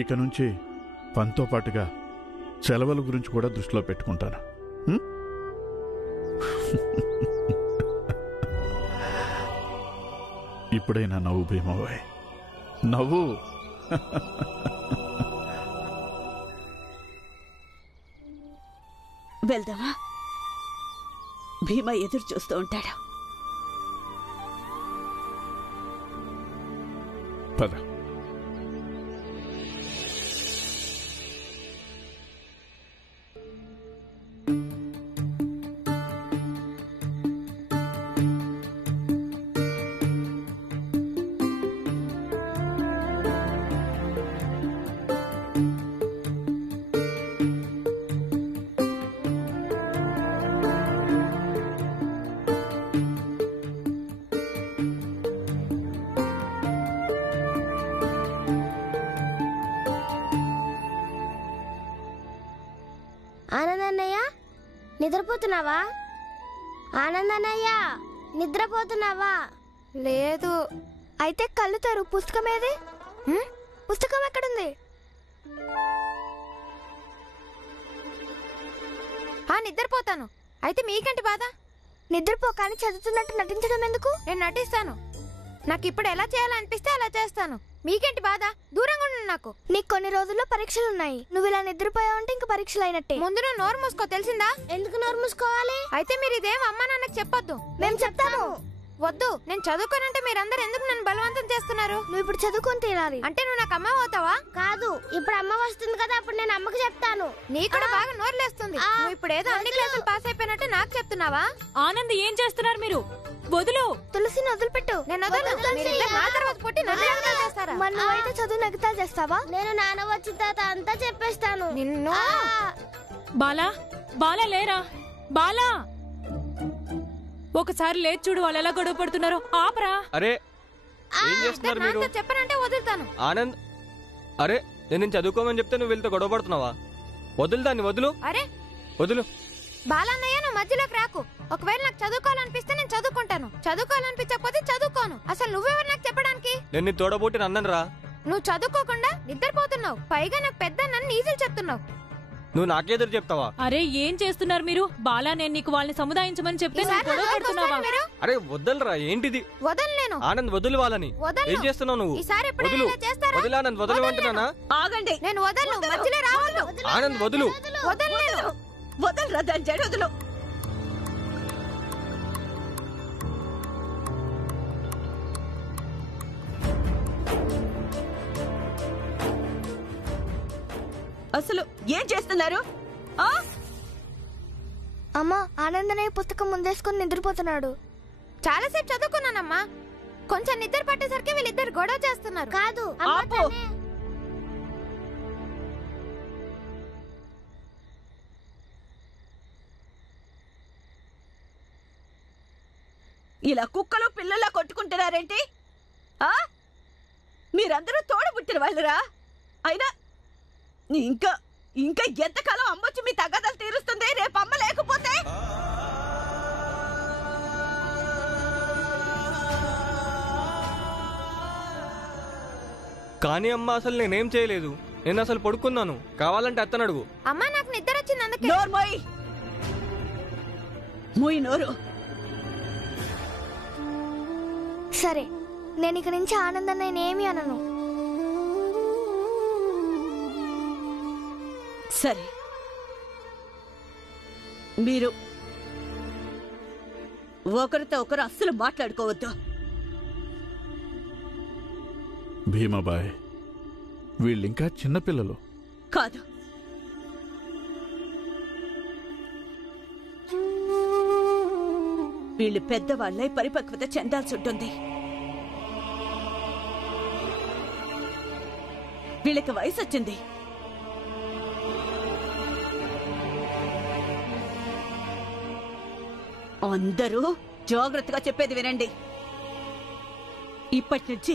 ఇక నుంచి పనితో పాటుగా సెలవుల గురించి కూడా దృష్టిలో పెట్టుకుంటాను. ఇప్పుడైనా నవ్వు భీమబాయ్, నవ్వు. వెళ్దామా? భీమా ఎదురు చూస్తూ ఉంటాడు. పద. ఆనందన్నయ్య, నిద్రపోతున్నావా? ఆనందన్నయ్య, నిద్రపోతున్నావా? లేదు. అయితే కళ్ళు తెరు. పుస్తకం ఏది? పుస్తకం ఎక్కడుంది? నిద్రపోతాను. అయితే మీకేంటి బాధ? నిద్రపో, కానీ చదువుతున్నట్టు నటించడం ఎందుకు? నేను నటిస్తాను. నాకు ఇప్పుడు ఎలా చేయాలనిపిస్తే అలా చేస్తాను. మీకేంటి బాధ? దూరంగా ఉండండి నాకు. నీకు కొన్ని రోజుల్లో పరీక్షలున్నాయి. నువ్వు ఇలా నిద్రపోయావంటే ఇంక పరీక్షలు అయినట్టే. ముందు నువ్వు నోరు మూసుకో, తెలిసిందా? ఎందుకు నోరు మూసుకోవాలి? అయితే మీరు ఇదేం అమ్మా నాన్నకు చెప్పొద్దు. మేము చెప్తాము. వద్దు, నేను చదువుకోనంటే మీరందరూ ఎందుకు నన్ను బలవంతం చేస్తున్నారు? నువ్వు ఇప్పుడు చదువుకొని తీరాలి. అంటే నువ్వు నాకు అమ్మ అవుతావా? కాదు, ఇప్పుడు అమ్మ వస్తుంది కదా, అప్పుడు నేను అమ్మకి చెప్తాను. నీ కూడా బాగా నోరులేస్తుంది. నువ్వు ఇప్పుడు ఏదో అన్ని క్లాసులు పాస్ అయిపోయినట్టు నాకు చెప్తున్నావా? ఆనంద్, ఏం చేస్తున్నారు మీరు? వదులు. తులసిని వదిలిపెట్టు. నేను వదలను. మీరిద్దరు నా తర్వాత పుట్టి నన్ను ఎగతాళి చేస్తారా? మరి నువ్వైతే చదువు ఎగతాళి చేస్తావా? నేను నాన్న వచ్చిన తర్వాత అంతా చెప్పేస్తాను. నిన్ను బాలా, బాలా లేరా? బాలా, ఒకసారి లేచి చూడు, వాళ్ళు ఎలా గొడవ పడుతున్నారో. ఆపరా. అరే, ఏం చేస్తున్నారు మీరు? చెప్పనంటే వదులుతాను. ఆనంద్, అరే నేను చదువుకోమని చెప్తే నువ్వు వెళ్తే గొడవ పడుతున్నావా? వదులు దాన్ని, వదులు. అరే వదులు. బాలన్నయ్య, నువ్వు మధ్యలోకి రాకు. ఒకవేళ నాకు చదువుకోవాలనిపిస్తే నేను చదువుకుంటాను, చదువుకోవాలనిపించకపోతే చదువుకోను. అసలు నువ్వెవరు నాకు చెప్పడానికి? నేను నీ తోడబోటి అన్నను రా. నువ్వు చదువుకోకుండా నిద్రపోతున్నావు, పైగా నాకు పెద్ద నన్ను ఈజీలు చెప్తున్నావు. నువ్వు నాకెదురు చెప్తావా? అరే, ఏం చేస్తున్నారు మీరు? బాలా, నేను నీకు వాళ్ళని సముదాయించమని చెప్తే నువ్వు గొడవ పడుతున్నావా? అరే వదలరా, ఏంటిది? వదలలేను. ఆనంద్, వదులు వాళ్ళని. ఏం చేస్తున్నావు నువ్వు? ఈసారి వదులు. వదిలా, ఆనంద్, వదలమంటున్నానా? ఆగండి. నేను వదలను. మధ్యలో రావద్దు. ఆనంద్, వదులు. వదలలేను. వదలరా దాని జడవదులు. అసలు ఏం చేస్తున్నారు? అమ్మా, ఆనందనయ్య పుస్తకం ముందేసుకుని నిద్రపోతున్నాడు. చాలాసేపు చదువుకున్నానమ్మా. కొంచెం నిద్ర పట్టేసరికి వీళ్ళిద్దరు గొడవ చేస్తున్నారు. కాదు, ఆపు. ఇలా కుక్కలు పిల్లల్లా కొట్టుకుంటున్నారేంటి? మీరందరూ తోడబుట్టిన వాళ్ళరా? అయినా ఇంకా ఇంకా ఎంతకాలం అమ్మొచ్చి మీ తగ్గదలు తీరుస్తుంది? రేపు అమ్మ లేకపోతే కానీ అమ్మ, అసలు నేనేం చేయలేదు. నేను అసలు పడుకున్నాను. కావాలంటే అత్తను అడుగు. అమ్మా, నాకు నిద్ర వచ్చింది అందుకే. నోరు మోయ్. మోయ్ నోరు. సరే, నేను ఇక నుంచి ఆనందన్నయ్యని ఏమి అనను. సరే, మీరు ఒకరితో ఒకరు అస్సలు మాట్లాడుకోవద్దు. భీమాబాయ్, వీళ్ళింకా చిన్నపిల్లలు. కాదు, వీళ్ళు పెద్దవాళ్ళై పరిపక్వత చెందాల్సి ఉంటుంది. వీళ్ళకి వయసు వచ్చింది. అందరూ జాగ్రత్తగా చెప్పేది వినండి. ఇప్పటి నుంచి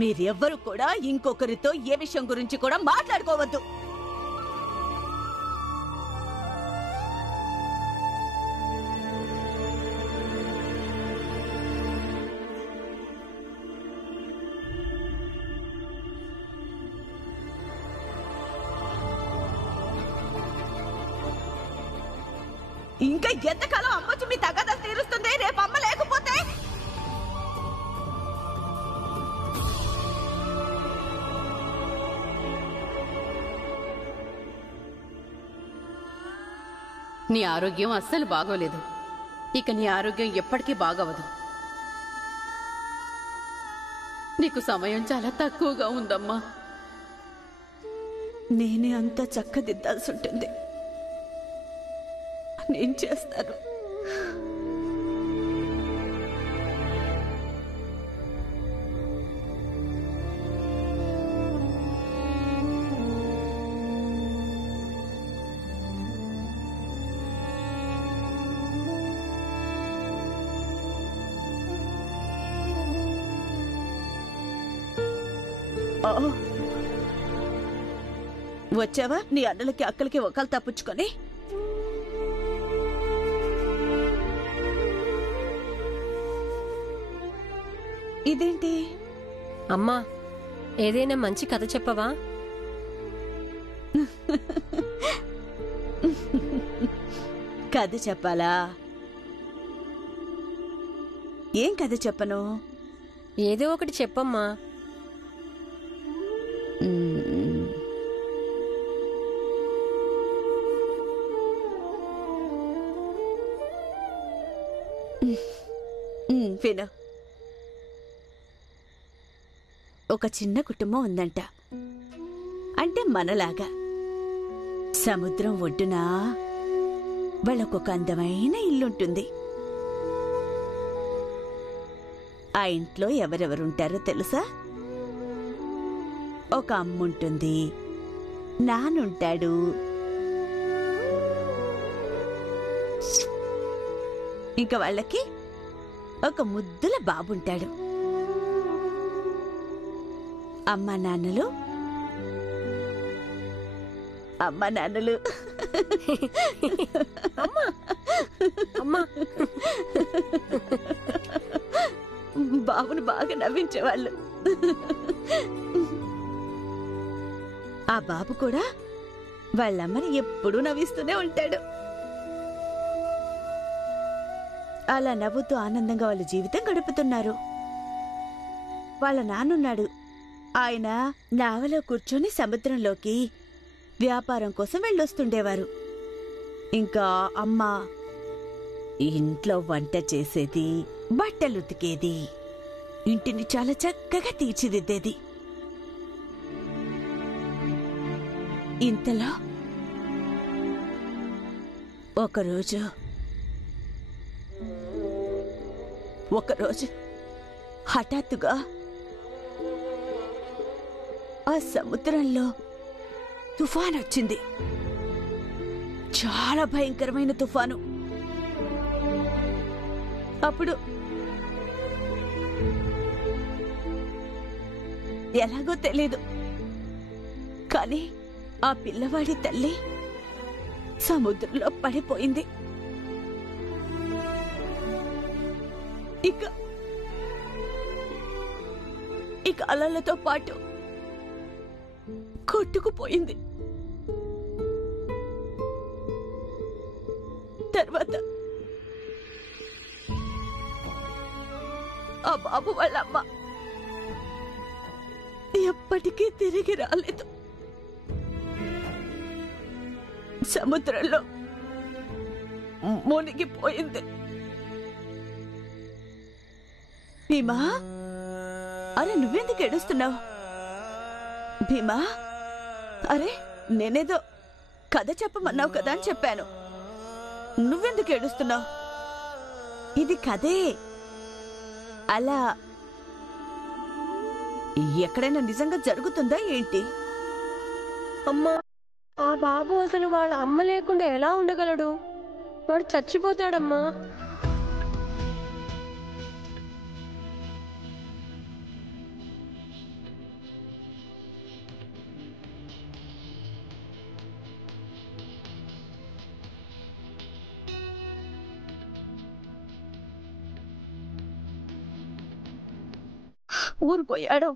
మీరెవ్వరూ కూడా ఇంకొకరితో ఏ విషయం గురించి కూడా మాట్లాడుకోవద్దు. ఇంకా ఎంతకాలం అమ్మొచ్చి మీ తగాదాలు తీరుస్తుంది? రేపు అమ్మ లేకపోతే నీ ఆరోగ్యం అస్సలు బాగోలేదు. ఇక నీ ఆరోగ్యం ఎప్పటికీ బాగవదు. నీకు సమయం చాలా తక్కువగా ఉందమ్మా. నేనే అంతా చక్కదిద్దాల్సి ఉంటుంది. నేను చేస్తాను. వచ్చావా నీ అన్నలకి అక్కలకి ఒకళ్ళు తప్పించుకొని? ఇదేంటి అమ్మా, ఏదైనా మంచి కథ చెప్పవా? కథ చెప్పాలా? ఏం కథ చెప్పను? ఏదో ఒకటి చెప్పమ్మా. విను. ఒక చిన్న కుటుంబం ఉందంట. అంటే మనలాగా సముద్రం ఒడ్డున వాళ్ళకొక అందమైన ఇల్లుంటుంది. ఆ ఇంట్లో ఎవరెవరుంటారో తెలుసా? ఒక అమ్ముంటుంది, నానుంటాడు, ఇంకా వాళ్ళకి ఒక ముద్దుల బాబుంటాడు. అమ్మా నాన్నలు బాబును బాగా నవ్వించేవాళ్ళు. ఆ బాబు కూడా వాళ్ళమ్మని ఎప్పుడూ నవ్విస్తూనే ఉంటాడు. అలా నవ్వుతూ ఆనందంగా వాళ్ళ జీవితం గడుపుతున్నారు. వాళ్ళ నాన్నున్నాడు. ఆయన నావలో కూర్చొని సముద్రంలోకి వ్యాపారం కోసం వెళ్ళొస్తుండేవారు. ఇంకా అమ్మ ఇంట్లో వంట చేసేది, బట్టలుతికేది, ఇంటిని చాలా చక్కగా తీర్చిదిద్దేది. ఇంతలో ఒకరోజు హఠాత్తుగా ఆ సముద్రంలో తుఫాను వచ్చింది. చాలా భయంకరమైన తుఫాను. అప్పుడు ఎలాగో తెలీదు కానీ ఆ పిల్లవాడి తల్లి సముద్రంలో పడిపోయింది. ఇక అలలతో పాటు కొట్టుకుపోయింది. తర్వాత ఆ బాబు వాళ్ళ అమ్మ ఎప్పటికీ తిరిగి రాలేదు. సముద్రంలో మునిగిపోయింది. భీమా, అరే నువ్వెందుకు ఏడుస్తున్నావు? భీమా, అరే నేనేదో కథ చెప్పమన్నావు కదా అని చెప్పాను. నువ్వెందుకు ఏడుస్తున్నావు? ఇది కథే. అలా ఎక్కడైనా నిజంగా జరుగుతుందా ఏంటి? అమ్మా, ఆ బాబు అసలు వాళ్ళ అమ్మ లేకుండా ఎలా ఉండగలడు? వాడు చచ్చిపోతాడమ్మా. ఊరిపోయాడు.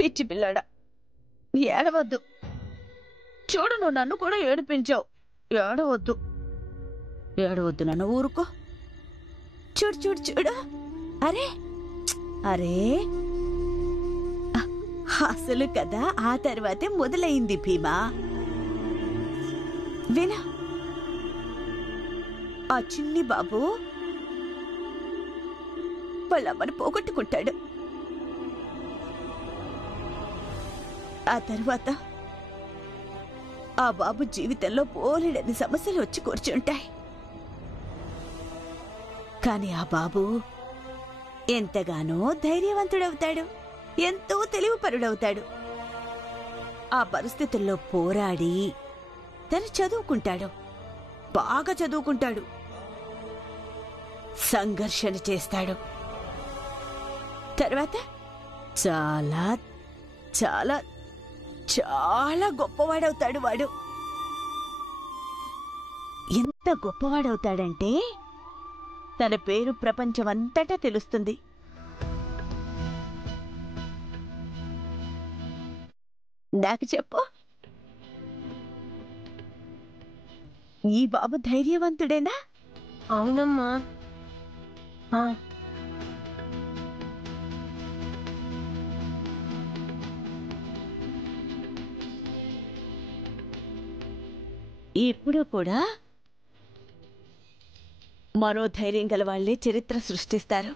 పిచ్చి పిల్లడా, ఏడవద్దు. చూడు, నువ్వు నన్ను కూడా ఏడిపించావు. ఏడవద్దు, ఏడవద్దు, నన్ను ఊరుకో. చూడు చూడు చూడు. అరే అరే, అసలు కదా ఆ తర్వాతే మొదలైంది భీమా. వినా, ఆ చిన్ని బాబు వాళ్ళమ్మని పోగొట్టుకుంటాడు. ఆ తర్వాత ఆ బాబు జీవితంలో పోలేడని సమస్యలు వచ్చి కూర్చుంటాయి. కాని ఆ బాబు ఎంతగానో ధైర్యవంతుడవుతాడు, ఎంతో తెలివిపరుడవుతాడు. ఆ పరిస్థితుల్లో పోరాడి తను చదువుకుంటాడు, బాగా చదువుకుంటాడు, సంఘర్షణ చేస్తాడు. తర్వాత చాలా చాలా చాలా గొప్పవాడవుతాడు. వాడు ఎంత గొప్పవాడవుతాడంటే తన పేరు ప్రపంచమంతటా తెలుస్తుంది. నాకు చెప్పు, ఈ బాబు ధైర్యవంతుడేనా? అవునమ్మా. ఇప్పుడు కూడా మరో ధైర్యం గల వాళ్ళే చరిత్ర సృష్టిస్తారు.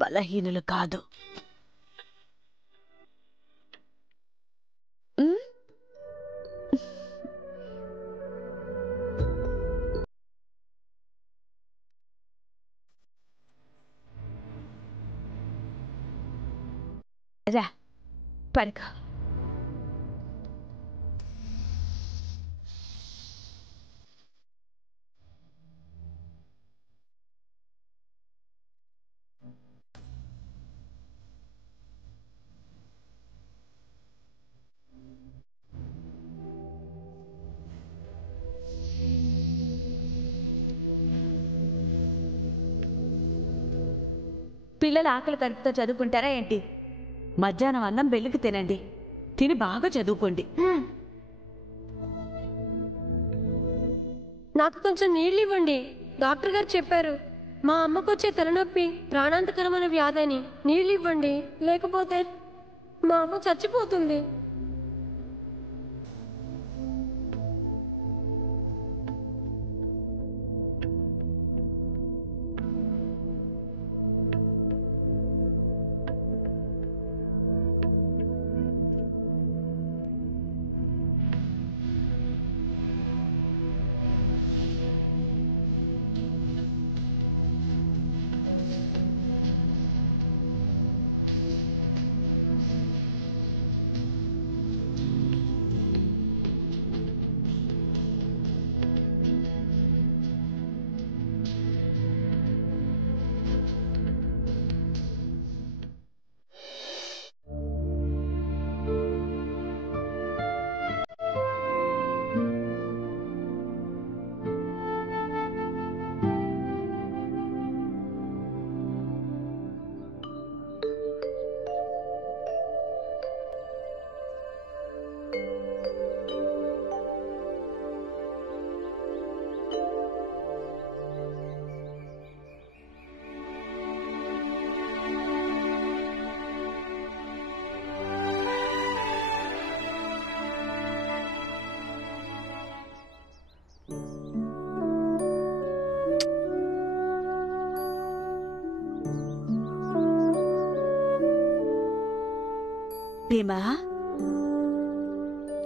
బలహీనులు కాదు. రా, పడుకో. పిల్లలు ఆకలి కడుపుతో చదువుకుంటారా ఏంటి? మధ్యాహ్నం అన్నం బెల్లుకు తినండి, తిని బాగా చదువుకోండి. నాకు కొంచెం నీళ్ళు ఇవ్వండి. డాక్టర్ గారు చెప్పారు మా అమ్మకు వచ్చే తలనొప్పి ప్రాణాంతకరమైన వ్యాధని. నీళ్ళు ఇవ్వండి, లేకపోతే మా అమ్మ చచ్చిపోతుంది. భీమా,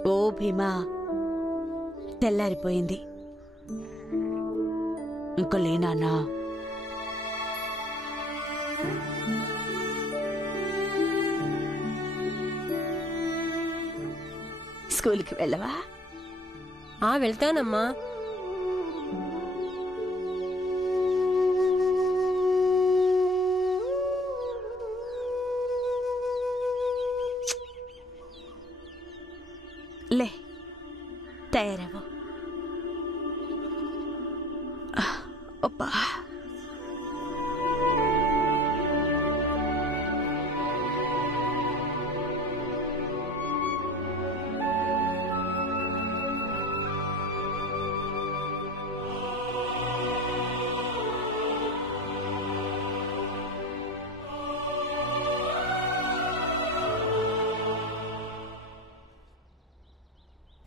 ఓ భీమా, తెల్లారిపోయింది. ఇంకో లేనానా? స్కూల్కి వెళ్ళవా? వెళ్తానమ్మా. లే, తయారవు. అబ్బా,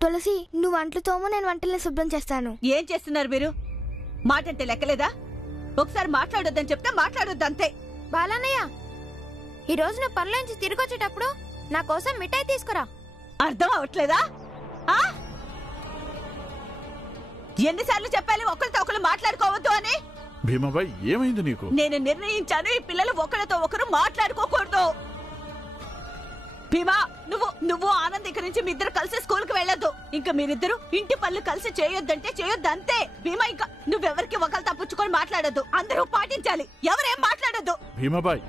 తులసి నువ్వు వంటలు తోమో, నేను వంటల్ని శుభ్రం చేస్తాను. ఏం చేస్తున్నారు మీరు? మాట అంటే లెక్కలేదా? ఒకసారి మాట్లాడొద్దని చెప్తే మాట్లాడొద్దు అంతే. బాలన్నయ్య, ఈ రోజు నువ్వు పనిలోంచి తిరిగి వచ్చేటప్పుడు నా కోసం మిఠాయి తీసుకురా. అర్థం అవట్లేదా? ఎన్నిసార్లు చెప్పాలి ఒకరితో ఒకరు మాట్లాడుకోవద్దు అని? భీమాబాయ్, ఏమైంది నీకు? నేను నిర్ణయించాను, ఈ పిల్లలు ఒకరితో ఒకరు మాట్లాడుకోకూడదు. భీమా, నువ్వు ఆనంద్ ఇక్కడి నుంచి మీ ఇద్దరు కలిసి స్కూల్ కి వెళ్ళొద్దు. ఇంకా మీరిద్దరు ఇంటి పనులు కలిసి చేయొద్దంటే చేయొద్దు అంతే. భీమా, ఇంకా నువ్వెవరికి ఒకరు తప్పుచ్చుకొని మాట్లాడొద్దు. అందరూ పాటించాలి, ఎవరేం మాట్లాడొద్దు. భీమాబాయ్,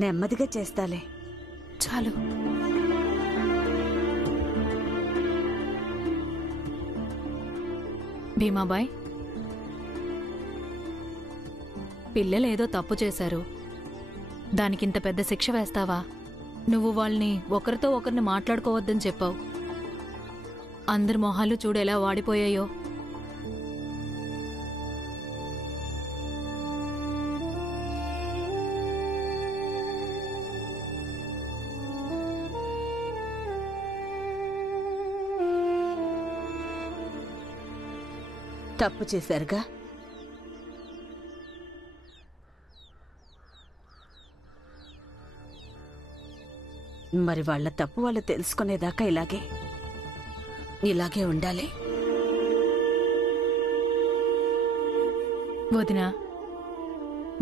నెమ్మదిగా చేస్తాలే. చాలు. భీమాబాయ్, పిల్లలేదో తప్పు చేశారు, దానికింత పెద్ద శిక్ష వేస్తావా? నువ్వు వాళ్ళని ఒకరితో ఒకరిని మాట్లాడుకోవద్దని చెప్పావు. అందరి మొహాలు చూడు ఎలా వాడిపోయాయో. తప్పు చేశారుగా, మరి వాళ్ళ తప్పు వాళ్ళు తెలుసుకునేదాకా ఇలాగే ఉండాలి. వదినా,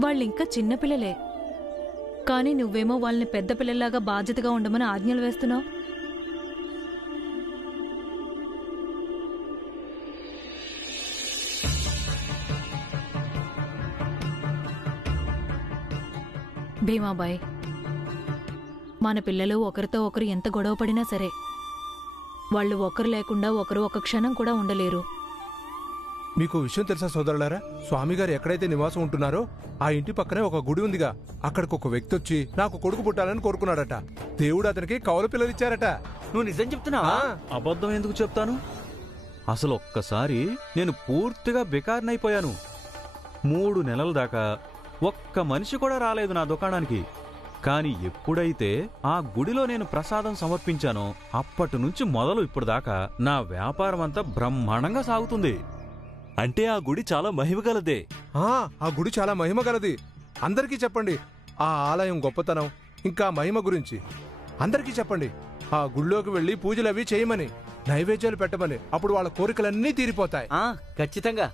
వాళ్ళింకా చిన్నపిల్లలే, కానీ నువ్వేమో వాళ్ళని పెద్ద పిల్లల్లాగా బాధ్యతగా ఉండమని ఆజ్ఞలు వేస్తున్నావు. భీమాబాయ్, మన పిల్లలు ఒకరితో ఒకరు ఎంత గొడవ పడినా సరే వాళ్ళు ఒకరు లేకుండా ఒకరు ఒక క్షణం కూడా ఉండలేరు. మీకు విషయం తెలుసా సోదరులారా? స్వామిగారు ఎక్కడైతే నివాసం ఉంటున్నారో ఆ ఇంటి పక్కనే ఒక గుడి ఉందిగా. అక్కడికి ఒక వ్యక్తి వచ్చి నాకు కొడుకు పుట్టాలని కోరుకున్నాడట. దేవుడు అతనికి కౌలు పిల్లలిచ్చారట. నువ్వు నిజం చెప్తున్నావా? అబద్ధం ఎందుకు చెప్తాను? అసలు ఒక్కసారి నేను పూర్తిగా బెకార్నైపోయాను. 3 నెలల దాకా ఒక్క మనిషి కూడా రాలేదు నా దుకాణానికి. కాని ఎప్పుడైతే ఆ గుడిలో నేను ప్రసాదం సమర్పించానో అప్పటి నుంచి మొదలు ఇప్పుడు దాకా నా వ్యాపారం అంతా బ్రహ్మాండంగా సాగుతుంది. అంటే ఆ గుడి చాలా మహిమగలదే. ఆ గుడి చాలా మహిమగలది. అందరికీ చెప్పండి ఆ ఆలయం గొప్పతనం ఇంకా మహిమ గురించి. అందరికీ చెప్పండి ఆ గుడిలోకి వెళ్లి పూజలవి చేయమని, నైవేద్యాలు పెట్టమని. అప్పుడు వాళ్ళ కోరికలన్నీ తీరిపోతాయి. ఖచ్చితంగా.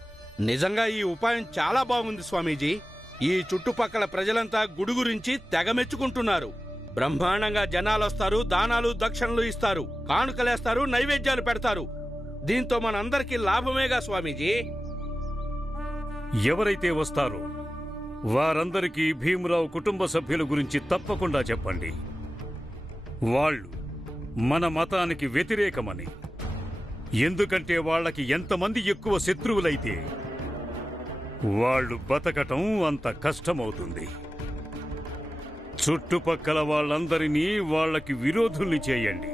నిజంగా ఈ ఉపాయం చాలా బాగుంది స్వామీజీ. ఈ చుట్టుపక్కల ప్రజలంతా గుడి గురించి తెగమెచ్చుకుంటున్నారు. బ్రహ్మాండంగా జనాలొస్తారు, దానాలు దక్షిణలు ఇస్తారు, కానుకలేస్తారు, నైవేద్యాలు పెడతారు. దీంతో మనందరికీ లాభమేగా స్వామీజీ. ఎవరైతే వస్తారో వారందరికీ భీమరావు కుటుంబ సభ్యుల గురించి తప్పకుండా చెప్పండి. వాళ్ళు మన మతానికి వ్యతిరేకమని. ఎందుకంటే వాళ్ళకి ఎంతమంది ఎక్కువ శత్రువులైతే వాళ్ళు బతకటం అంత కష్టమవుతుంది. చుట్టుపక్కల వాళ్ళందరినీ వాళ్ళకి విరోధుల్ని చేయండి.